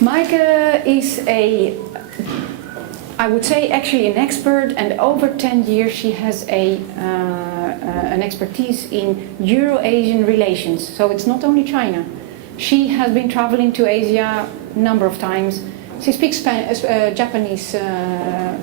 Maaike is I would say actually an expert, and over 10 years she has an expertise in Euro-Asian relations. So it's not only China. She has been traveling to Asia a number of times. She speaks Japanese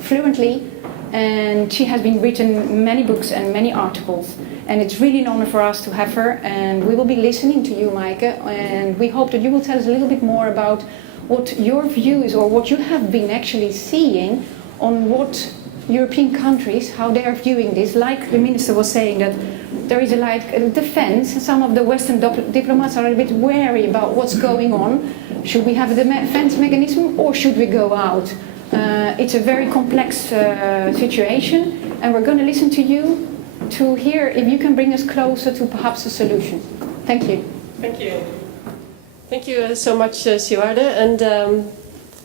fluently, and she has written many books and many articles. And it's really an honor for us to have her, and we will be listening to you, Maaike, and we hope that you will tell us a little bit more about what your view is, or what you have been actually seeing on what European countries, how they are viewing this. Like the minister was saying, that there is a defense. Some of the Western diplomats are a bit wary about what's going on. Should we have a defense mechanism, or should we go out? It's a very complex situation, and we're going to listen to you to hear if you can bring us closer to perhaps a solution. Thank you. Thank you. Thank you so much, Siwarde, and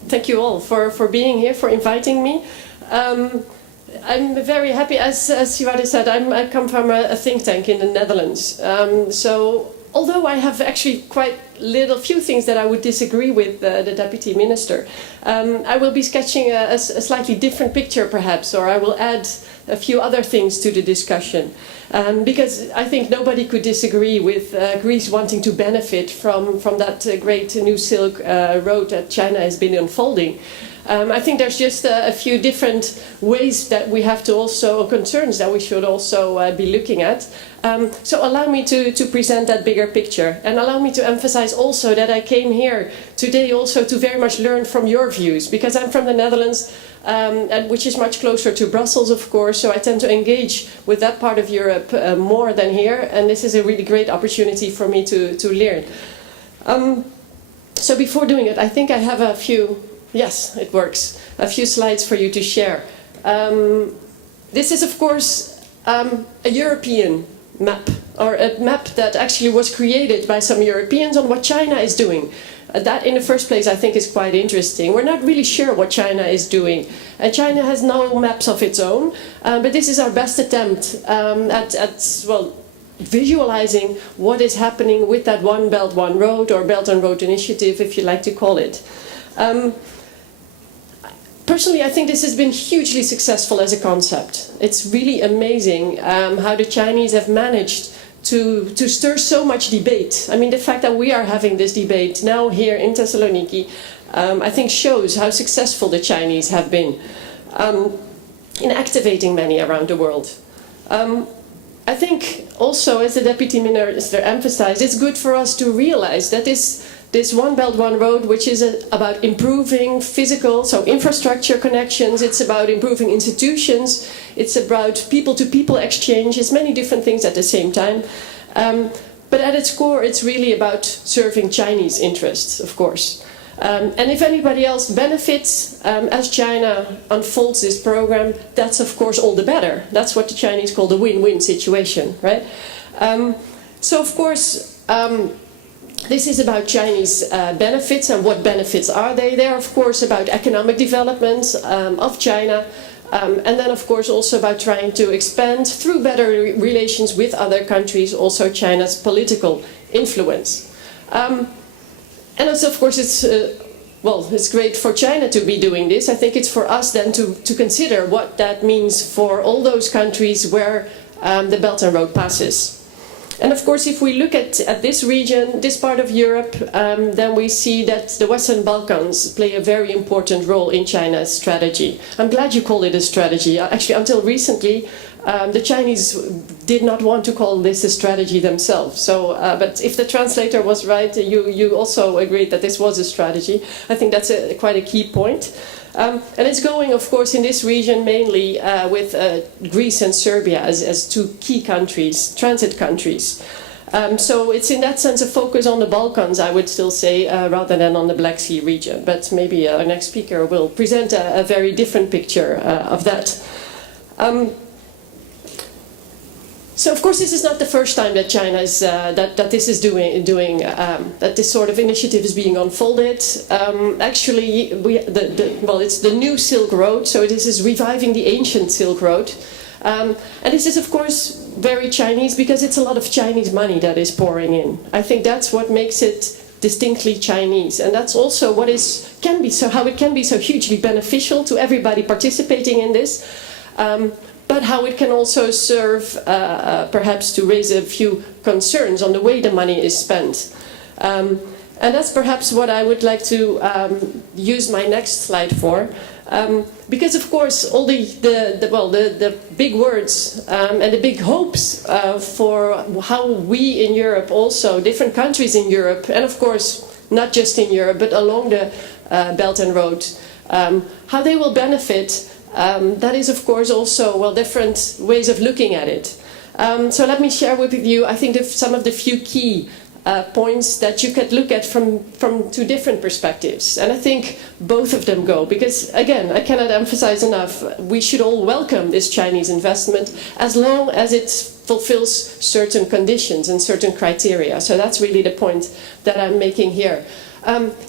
thank you all for being here, for inviting me. I'm very happy, as Siwarde said, I come from a think tank in the Netherlands. So although I have actually quite few things that I would disagree with the Deputy Minister, I will be sketching a slightly different picture perhaps, or I will add a few other things to the discussion. Because I think nobody could disagree with Greece wanting to benefit from that great new Silk Road that China has been unfolding. I think there's just a few different ways that we have to also, concerns that we should also be looking at. So allow me to present that bigger picture, and allow me to emphasize also that I came here today also to very much learn from your views, because I'm from the Netherlands, and which is much closer to Brussels, of course, so I tend to engage with that part of Europe more than here, and this is a really great opportunity for me to learn. So before doing it, I think I have a few, yes, it works, a few slides for you to share. This is, of course, a European map, or a map that actually was created by some Europeans on what China is doing. That, in the first place, I think is quite interesting. We're not really sure what China is doing. China has no maps of its own, but this is our best attempt at visualizing what is happening with that One Belt, One Road, or Belt and Road Initiative, if you like to call it. Personally, I think this has been hugely successful as a concept. It's really amazing how the Chinese have managed to stir so much debate. I mean, the fact that we are having this debate now here in Thessaloniki, I think shows how successful the Chinese have been in activating many around the world. I think also, as the Deputy Minister emphasized, it's good for us to realize that this One Belt, One Road, which is about improving physical, so infrastructure connections, it's about improving institutions, it's about people-to-people exchange, it's many different things at the same time. But at its core, it's really about serving Chinese interests, of course. And if anybody else benefits as China unfolds this program, that's of course all the better. That's what the Chinese call the win-win situation, right? So of course, this is about Chinese benefits, and what benefits are they? They're of course about economic development of China, and then of course also about trying to expand through better relations with other countries, also China's political influence. And also, of course, it's great for China to be doing this. I think it's for us then to consider what that means for all those countries where the Belt and Road passes. And of course, if we look at this region, this part of Europe, then we see that the Western Balkans play a very important role in China's strategy. I'm glad you call it a strategy. Actually, until recently, the Chinese did not want to call this a strategy themselves. So, but if the translator was right, you also agreed that this was a strategy. I think that's quite a key point. And it's going, of course, in this region mainly with Greece and Serbia as two key countries, transit countries. So it's in that sense a focus on the Balkans, I would still say, rather than on the Black Sea region. But maybe our next speaker will present a very different picture of that. So of course this is not the first time that China is that this is that this sort of initiative is being unfolded. Actually, it's the new Silk Road, so this is reviving the ancient Silk Road, and this is of course very Chinese because it's a lot of Chinese money that is pouring in. I think that's what makes it distinctly Chinese, and that's also what how it can be so hugely beneficial to everybody participating in this, but how it can also serve perhaps to raise a few concerns on the way the money is spent. And that's perhaps what I would like to use my next slide for. Because of course all the big words and the big hopes for how we in Europe, also different countries in Europe, and of course not just in Europe but along the Belt and Road, how they will benefit, that is of course also different ways of looking at it. So let me share with you, I think, some of the few key points that you could look at from two different perspectives. And I think both of them go, because again, I cannot emphasize enough, we should all welcome this Chinese investment as long as it fulfills certain conditions and certain criteria. So that's really the point that I'm making here.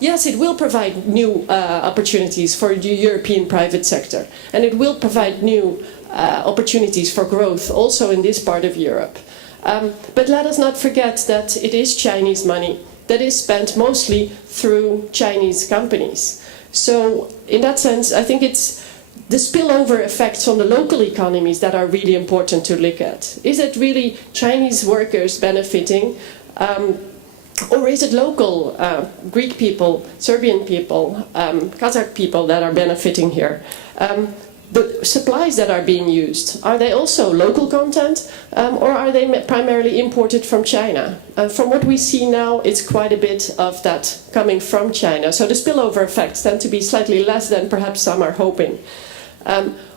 Yes, it will provide new opportunities for the European private sector, and it will provide new opportunities for growth also in this part of Europe. But let us not forget that it is Chinese money that is spent mostly through Chinese companies. So in that sense, I think it's the spillover effects on the local economies that are really important to look at. Is it really Chinese workers benefiting, or is it local Greek people, Serbian people, Kazakh people that are benefiting here? The supplies that are being used, are they also local content, or are they primarily imported from China? From what we see now, it's quite a bit of that coming from China. So the spillover effects tend to be slightly less than perhaps some are hoping.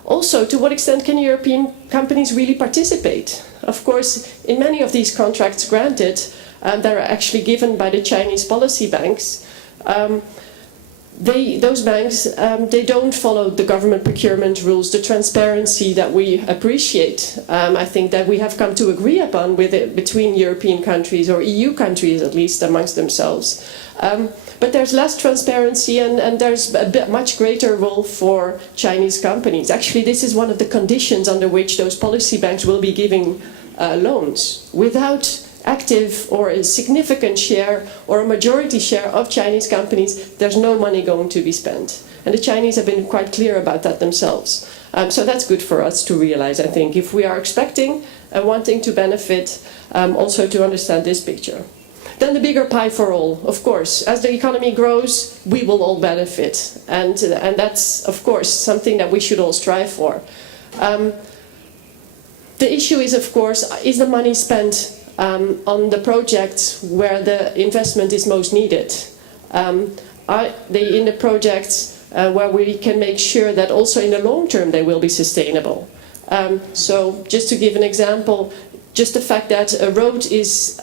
Also, to what extent can European companies really participate? Of course, in many of these contracts granted, that are actually given by the Chinese policy banks, those banks, they don't follow the government procurement rules, the transparency that we appreciate. I think that we have come to agree upon between European countries, or EU countries at least, amongst themselves. But there's less transparency, and there's a much greater role for Chinese companies. Actually, this is one of the conditions under which those policy banks will be giving loans. Without active or a significant share or a majority share of Chinese companies, there's no money going to be spent. And the Chinese have been quite clear about that themselves. So that's good for us to realize, I think, if we are expecting and wanting to benefit, also to understand this picture. Then the bigger pie for all, of course. As the economy grows, we will all benefit. And that's, of course, something that we should all strive for. The issue is, of course, is the money spent on the projects where the investment is most needed? Are they in the projects where we can make sure that also in the long term they will be sustainable? So just to give an example, just the fact that a road is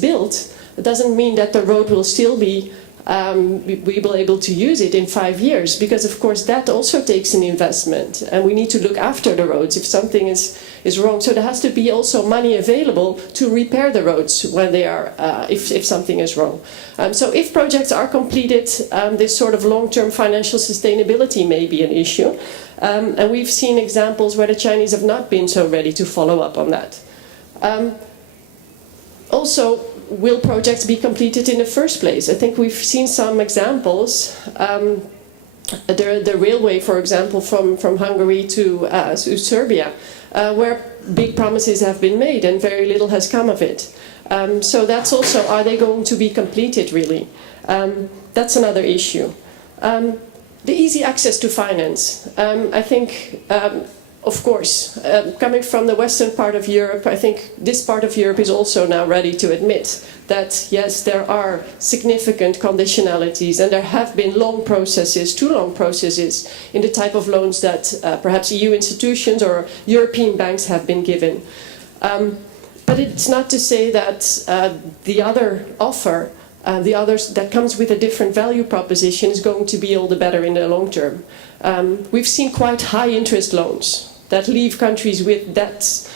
built, it doesn't mean that the road will still be we will be able to use it in 5 years, because of course that also takes an investment, and we need to look after the roads if something is wrong. So there has to be also money available to repair the roads when they are if something is wrong. So if projects are completed, this sort of long-term financial sustainability may be an issue, and we've seen examples where the Chinese have not been so ready to follow up on that. Also, will projects be completed in the first place? I think we've seen some examples. The railway, for example, from Hungary to Serbia, where big promises have been made and very little has come of it. So that's also, are they going to be completed really? That's another issue. The easy access to finance. I think of course, coming from the western part of Europe, I think this part of Europe is also now ready to admit that, yes, there are significant conditionalities, and there have been long processes, too long processes, in the type of loans that perhaps EU institutions or European banks have been given. But it's not to say that the other offer, the others that comes with a different value proposition, is going to be all the better in the long term. We've seen quite high interest loans that leave countries with debts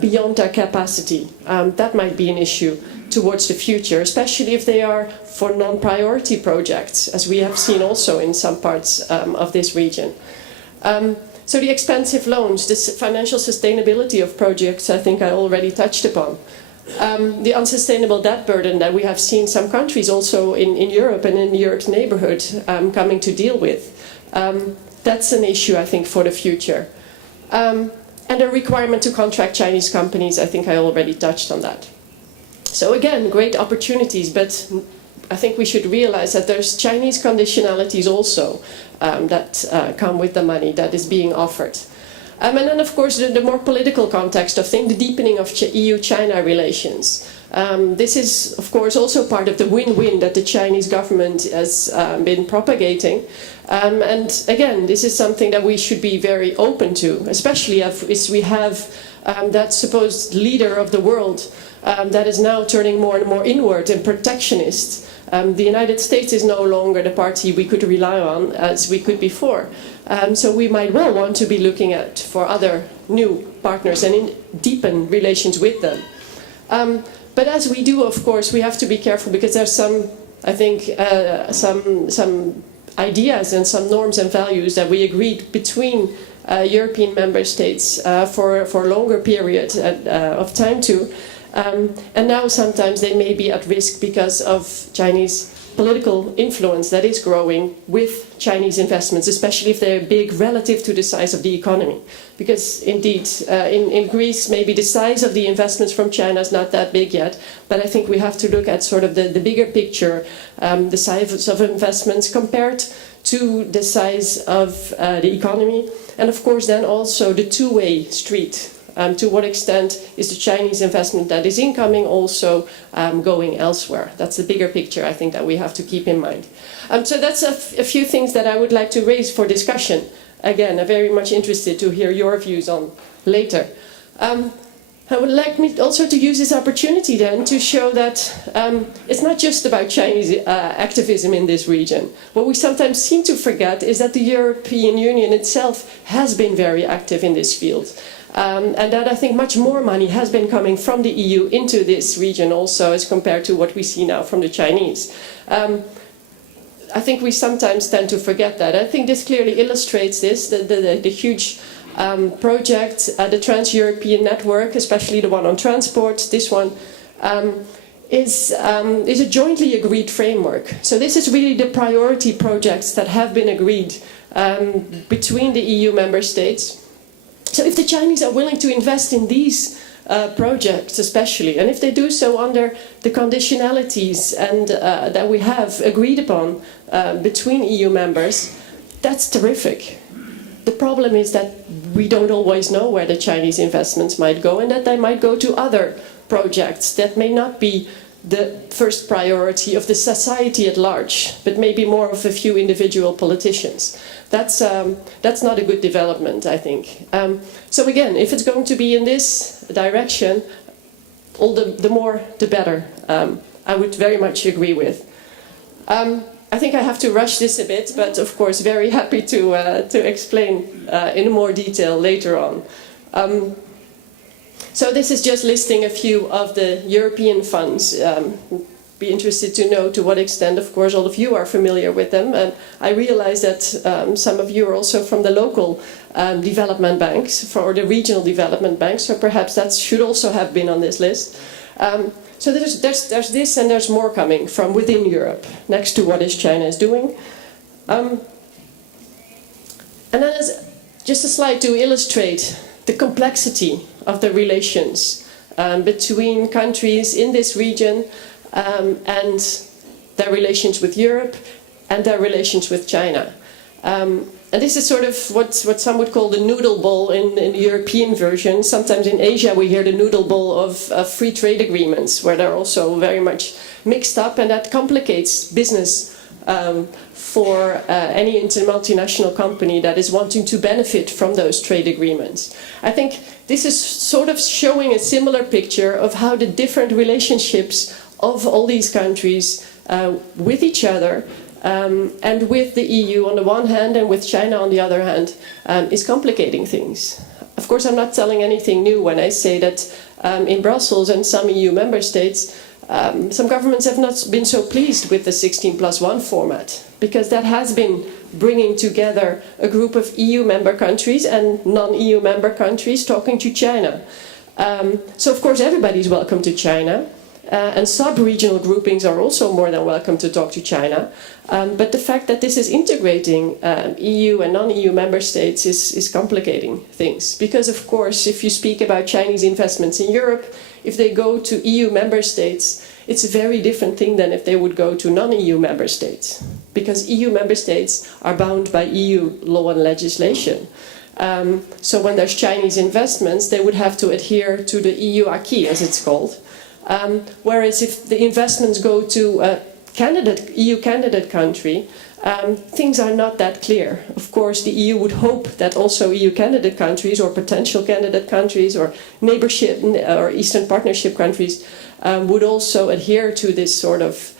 beyond their capacity. That might be an issue towards the future, especially if they are for non-priority projects, as we have seen also in some parts of this region. So the expensive loans, this financial sustainability of projects, I think I already touched upon. the unsustainable debt burden that we have seen some countries also in Europe and in Europe's neighborhood coming to deal with. That's an issue, I think, for the future. And a requirement to contract Chinese companies, I think I already touched on that. So again, great opportunities, but I think we should realize that there's Chinese conditionalities also that come with the money that is being offered. And then, of course, the more political context of things, the deepening of EU-China relations. This is, of course, also part of the win-win that the Chinese government has been propagating. And again, this is something that we should be very open to, especially as we have that supposed leader of the world that is now turning more and more inward and protectionist. The United States is no longer the party we could rely on as we could before. So we might well want to be looking at for other new partners and deepen relations with them. But as we do, of course, we have to be careful because there's some, I think, some ideas and some norms and values that we agreed between European member states for a longer period of time too. And now sometimes they may be at risk because of Chinese political influence that is growing with Chinese investments, especially if they're big relative to the size of the economy. Because indeed, in Greece, maybe the size of the investments from China is not that big yet, but I think we have to look at sort of the bigger picture, the size of investments compared to the size of the economy, and of course then also the two-way street. To what extent is the Chinese investment that is incoming also going elsewhere? That's the bigger picture, I think, that we have to keep in mind. So that's a few things that I would like to raise for discussion. Again, I'm very much interested to hear your views on later. I would like me also to use this opportunity then to show that it's not just about Chinese activism in this region. What we sometimes seem to forget is that the European Union itself has been very active in this field. And that I think much more money has been coming from the EU into this region also as compared to what we see now from the Chinese. I think we sometimes tend to forget that. I think this clearly illustrates this, the huge project, the Trans-European Network, especially the one on transport, this one, is a jointly agreed framework. So this is really the priority projects that have been agreed between the EU member states. So if the Chinese are willing to invest in these projects especially, and if they do so under the conditionalities and that we have agreed upon between EU members, that's terrific. The problem is that we don't always know where the Chinese investments might go and that they might go to other projects that may not be the first priority of the society at large, but maybe more of a few individual politicians. That's not a good development, I think. So again, if it's going to be in this direction, all the more, the better. I would very much agree with. I think I have to rush this a bit, but of course, very happy to explain in more detail later on. So this is just listing a few of the European funds. Be interested to know to what extent, of course, all of you are familiar with them. And I realize that some of you are also from the local development banks or the regional development banks, so perhaps that should also have been on this list. So there's this and there's more coming from within Europe, next to what China is doing. And then there's just a slide to illustrate the complexity of the relations between countries in this region and their relations with Europe and their relations with China. And this is sort of what some would call the noodle bowl in the European version. Sometimes in Asia we hear the noodle bowl of free trade agreements, where they're also very much mixed up, and that complicates business for any multinational company that is wanting to benefit from those trade agreements. I think this is sort of showing a similar picture of how the different relationships of all these countries with each other and with the EU on the one hand and with China on the other hand is complicating things. Of course, I'm not telling anything new when I say that in Brussels and some EU member states, some governments have not been so pleased with the 16+1 format, because that has been bringing together a group of EU member countries and non-EU member countries talking to China. So of course everybody's welcome to China. And sub-regional groupings are also more than welcome to talk to China. But the fact that this is integrating EU and non-EU member states is complicating things. Because of course, if you speak about Chinese investments in Europe, if they go to EU member states, it's a very different thing than if they would go to non-EU member states. Because EU member states are bound by EU law and legislation. So when there's Chinese investments, they would have to adhere to the EU acquis, as it's called. Whereas if the investments go to a EU candidate country, things are not that clear. Of course, the EU would hope that also EU candidate countries or potential candidate countries or neighbourship or Eastern Partnership countries would also adhere to this sort of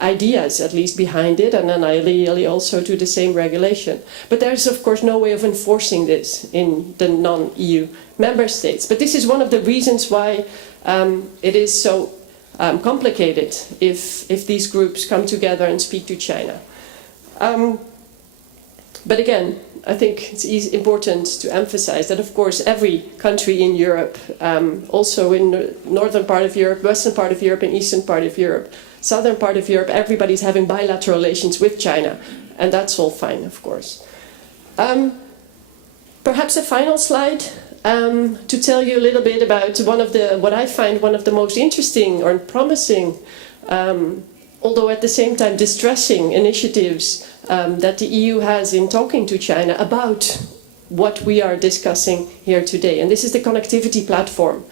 ideas, at least behind it, and then ideally also to the same regulation. But there's of course no way of enforcing this in the non-EU member states. But this is one of the reasons why it is so complicated if these groups come together and speak to China. But again, I think it's important to emphasize that of course every country in Europe, also in the northern part of Europe, western part of Europe and eastern part of Europe, southern part of Europe, everybody's having bilateral relations with China, and that's all fine, of course. Perhaps a final slide to tell you a little bit about what I find one of the most interesting or promising, although at the same time distressing initiatives that the EU has in talking to China about what we are discussing here today. And this is the connectivity platform.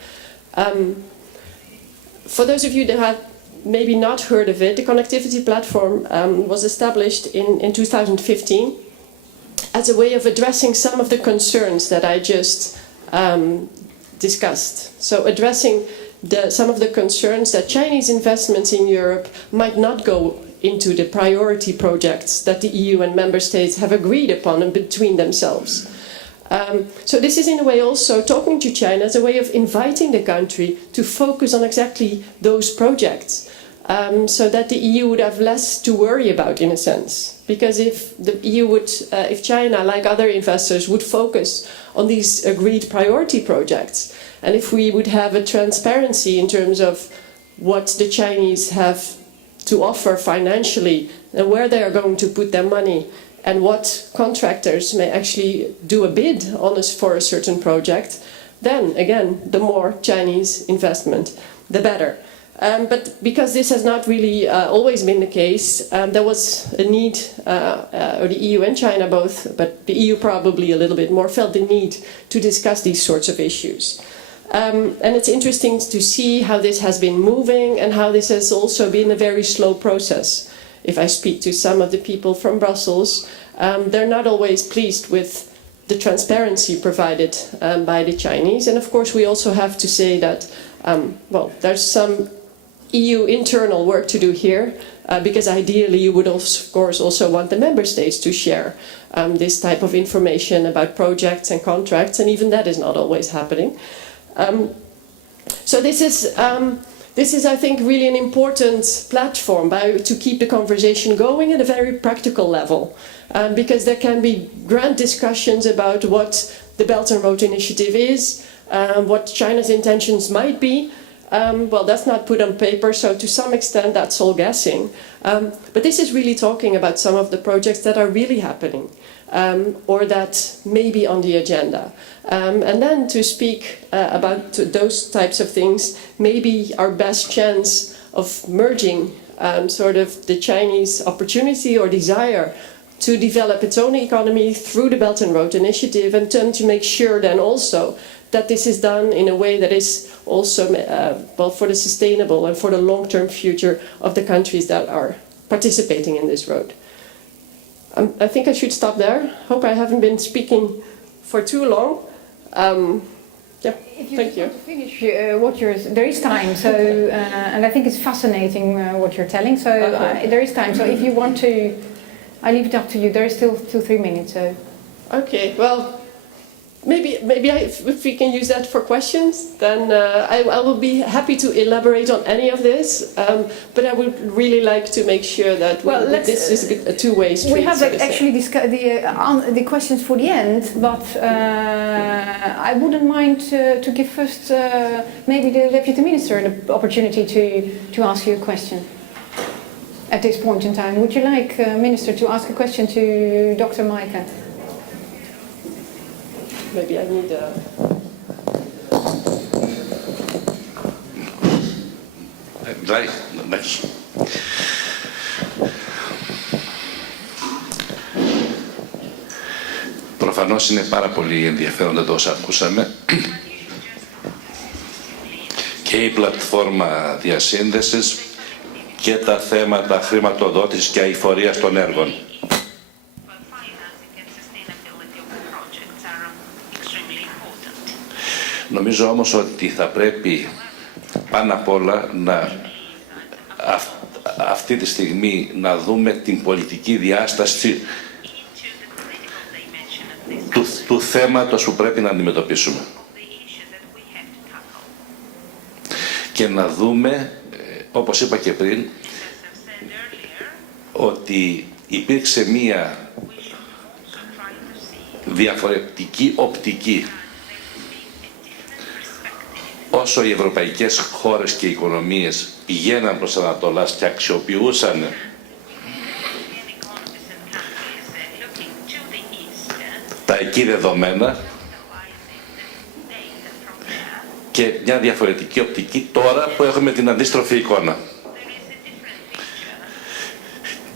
For those of you that have maybe not heard of it, the connectivity platform was established in 2015 as a way of addressing some of the concerns that I just discussed. So addressing some of the concerns that Chinese investments in Europe might not go into the priority projects that the EU and member states have agreed upon and between themselves. So this is in a way also talking to China as a way of inviting the country to focus on exactly those projects, so that the EU would have less to worry about in a sense. Because if the EU would, if China, like other investors, would focus on these agreed priority projects, and if we would have a transparency in terms of what the Chinese have to offer financially and where they are going to put their money, and what contractors may actually do a bid on us for a certain project, then again, the more Chinese investment, the better. But because this has not really always been the case, there was a need, or the EU and China both, but the EU probably a little bit more, felt the need to discuss these sorts of issues. And it's interesting to see how this has been moving and how this has also been a very slow process. If I speak to some of the people from Brussels, they're not always pleased with the transparency provided by the Chinese. And of course we also have to say that, well, there's some EU internal work to do here, because ideally you would of course also want the member states to share this type of information about projects and contracts, and even that is not always happening. So this is, I think, really an important platform to keep the conversation going at a very practical level, because there can be grand discussions about what the Belt and Road Initiative is, what China's intentions might be. Well, that's not put on paper, so to some extent that's all guessing. But this is really talking about some of the projects that are really happening, or that may be on the agenda. And then to speak about those types of things, maybe our best chance of merging sort of the Chinese opportunity or desire to develop its own economy through the Belt and Road Initiative, and then to make sure then also that this is done in a way that is also well, for the sustainable and for the long-term future of the countries that are participating in this road. I think I should stop there. Hope I haven't been speaking for too long. Yeah, if you thank you. Want to finish there is time. So, and I think it's fascinating what you're telling. So there is time. So if you want to, I leave it up to you. There is still 2-3 minutes. So. Okay. Well, if we can use that for questions, then I will be happy to elaborate on any of this. But I would really like to make sure that this is a two-way street. We have so to say. actually the questions for the end, but I wouldn't mind to give first maybe the Deputy Minister an opportunity to ask you a question. At this point in time, would you like, Minister, to ask a question to Dr. Maaike? Maybe I need a... Εντάξει. Προφανώς είναι πάρα πολύ ενδιαφέροντα το όσα ακούσαμε και η πλατφόρμα διασύνδεσης και τα θέματα χρηματοδότησης και αειφορίας των έργων. Νομίζω όμως ότι θα πρέπει πάνω απ' όλα αυτή τη στιγμή να δούμε την πολιτική διάσταση του θέματος που πρέπει να αντιμετωπίσουμε. Και να δούμε, όπως είπα και πριν, ότι υπήρξε μία διαφορετική οπτική όσο οι ευρωπαϊκές χώρες και οι οικονομίες πηγαίναν προς Ανατολάς και αξιοποιούσαν τα εκεί δεδομένα και μια διαφορετική οπτική τώρα που έχουμε την αντίστροφη εικόνα.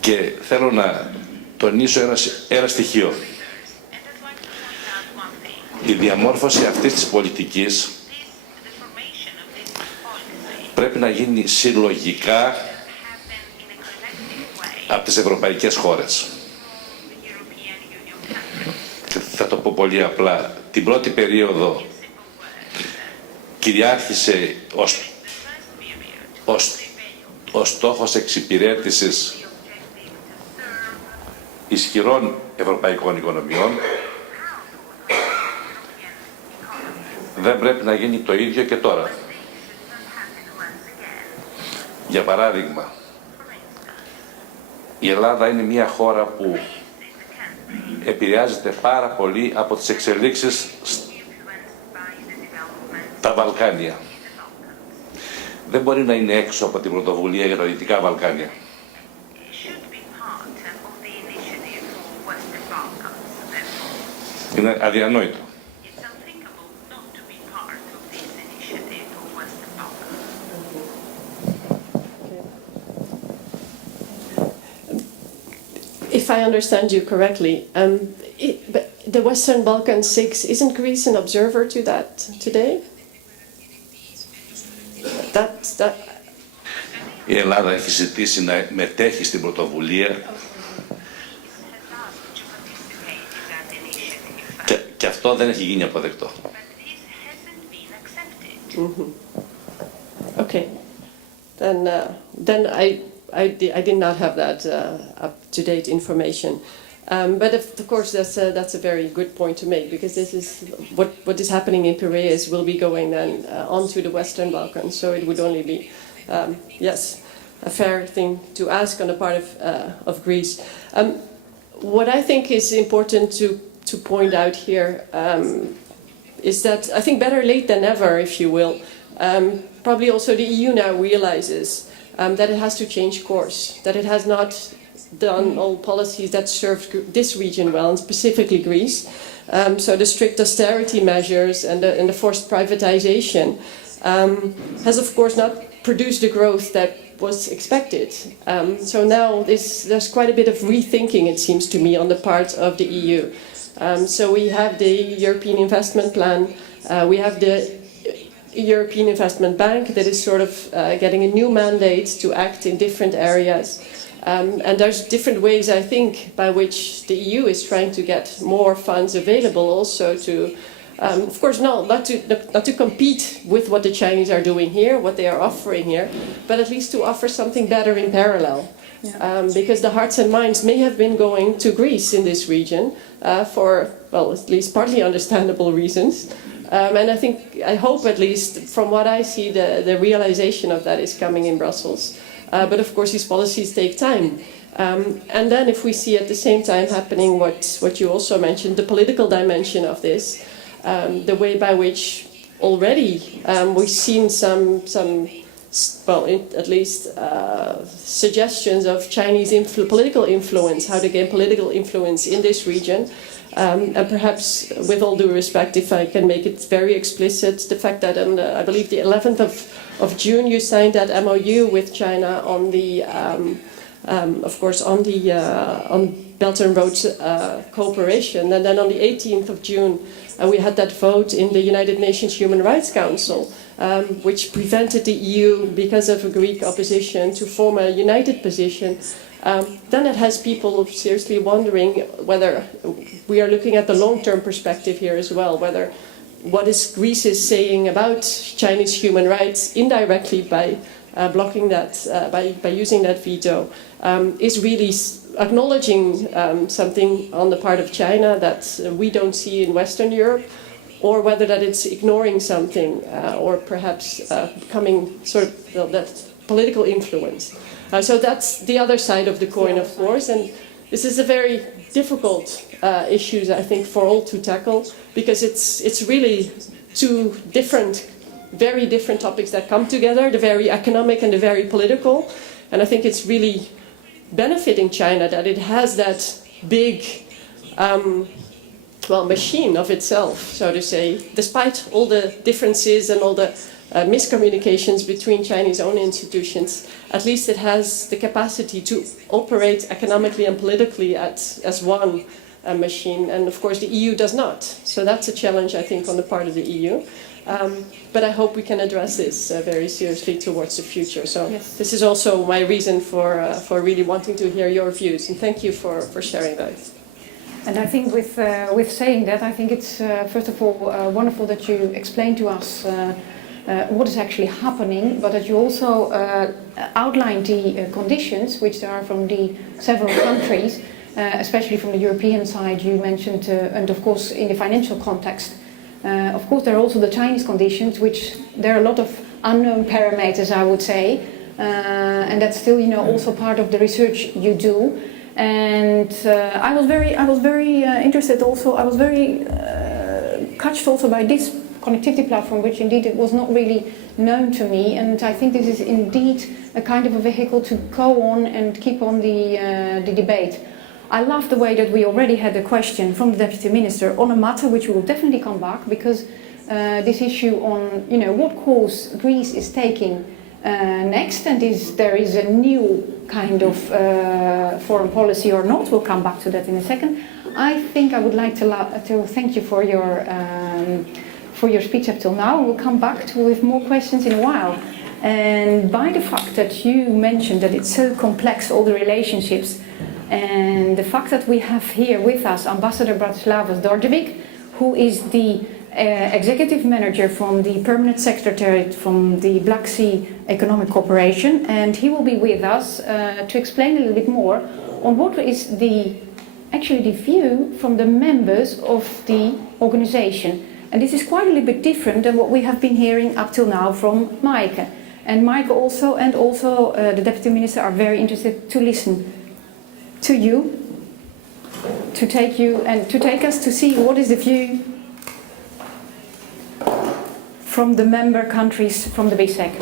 Και θέλω να τονίσω ένα στοιχείο. Η διαμόρφωση αυτής της πολιτικής πρέπει να γίνει συλλογικά από τις ευρωπαϊκές χώρες. Και θα το πω πολύ απλά. Την πρώτη περίοδο κυριάρχησε ο στόχος εξυπηρέτησης ισχυρών ευρωπαϊκών οικονομιών. Δεν πρέπει να γίνει το ίδιο και τώρα. Για παράδειγμα, η Ελλάδα είναι μια χώρα που επηρεάζεται πάρα πολύ από τις εξελίξεις στα Βαλκάνια. Δεν μπορεί να είναι έξω από την πρωτοβουλία για τα Δυτικά Βαλκάνια. Είναι αδιανόητο. If I understand you correctly, but the Western Balkan 6, isn't Greece an observer to that today? Η Ελλάδα έχει ζητήσει να μετέχει στην πρωτοβουλία και αυτό δεν έχει γίνει αποδεκτό. Okay, then I did not have that up-to-date information. But of course, that's a very good point to make, because this is what is happening in Piraeus will be going then onto the Western Balkans. So it would only be, yes, a fair thing to ask on the part of Greece. What I think is important to point out here is that I think better late than never, if you will. Probably also the EU now realizes that it has to change course, that it has not done all policies that serve this region well, and specifically Greece. So the strict austerity measures and the forced privatization has of course not produced the growth that was expected. So now there's quite a bit of rethinking, it seems to me, on the part of the EU. So we have the European Investment Plan, we have the European Investment Bank that is sort of getting a new mandate to act in different areas. And there's different ways, I think, by which the EU is trying to get more funds available also to, of course, not to compete with what the Chinese are doing here, what they are offering here, but at least to offer something better in parallel. because the hearts and minds may have been going to Greece in this region for, well, at least partly understandable reasons. And I hope at least from what I see, the realization of that is coming in Brussels. But of course, these policies take time. And then if we see at the same time happening what you also mentioned, the political dimension of this, the way by which already we've seen some at least suggestions of Chinese political influence, how to gain political influence in this region. And perhaps, with all due respect, if I can make it very explicit, the fact that on I believe the 11th of June you signed that MOU with China on the, of course, on Belt and Road cooperation, and then on the 18th of June we had that vote in the United Nations Human Rights Council, which prevented the EU, because of a Greek opposition, to form a united position. Then it has people seriously wondering whether we are looking at the long-term perspective here as well, whether what is Greece is saying about Chinese human rights indirectly by blocking that, by using that veto, is really acknowledging something on the part of China that we don't see in Western Europe, or whether that it's ignoring something or perhaps becoming sort of that political influence. So that's the other side of the coin, of course, and this is a very difficult issue, I think, for all to tackle, because it's really two very different topics that come together, the very economic and the very political, and I think it's really benefiting China that it has that big machine of itself, so to say, despite all the differences and all the miscommunications between Chinese own institutions. At least it has the capacity to operate economically and politically as one machine, and of course the EU does not. So that's a challenge, I think, on the part of the EU. But I hope we can address this very seriously towards the future. So yes. This is also my reason for really wanting to hear your views, and thank you for sharing that. And I think with saying that, I think it's first of all wonderful that you explained to us what is actually happening, but that you also outlined the conditions which are from the several countries, especially from the European side you mentioned, and of course in the financial context. Of course there are also the Chinese conditions, which there are a lot of unknown parameters, I would say, and that's still, also part of the research you do. And I was very interested also, I was very touched also by this connectivity platform, which indeed it was not really known to me, and I think this is indeed a kind of a vehicle to go on and keep on the debate. I love the way that we already had a question from the Deputy Minister on a matter which we will definitely come back, because this issue on what course Greece is taking next, and there is a new kind of foreign policy or not. We'll come back to that in a second. I think I would like to thank you for your speech up till now. We'll come back with more questions in a while. And by the fact that you mentioned that it's so complex, all the relationships, and the fact that we have here with us Ambassador Bratislavas Dorjevic, who is the executive manager from the permanent secretariat from the Black Sea Economic Cooperation, and he will be with us to explain a little bit more on what is the view from the members of the organization. And this is quite a little bit different than what we have been hearing up till now from Maaike. And Maaike also, and also the Deputy Minister, are very interested to listen to you, to take us to see what is the view from the member countries from the BSEC.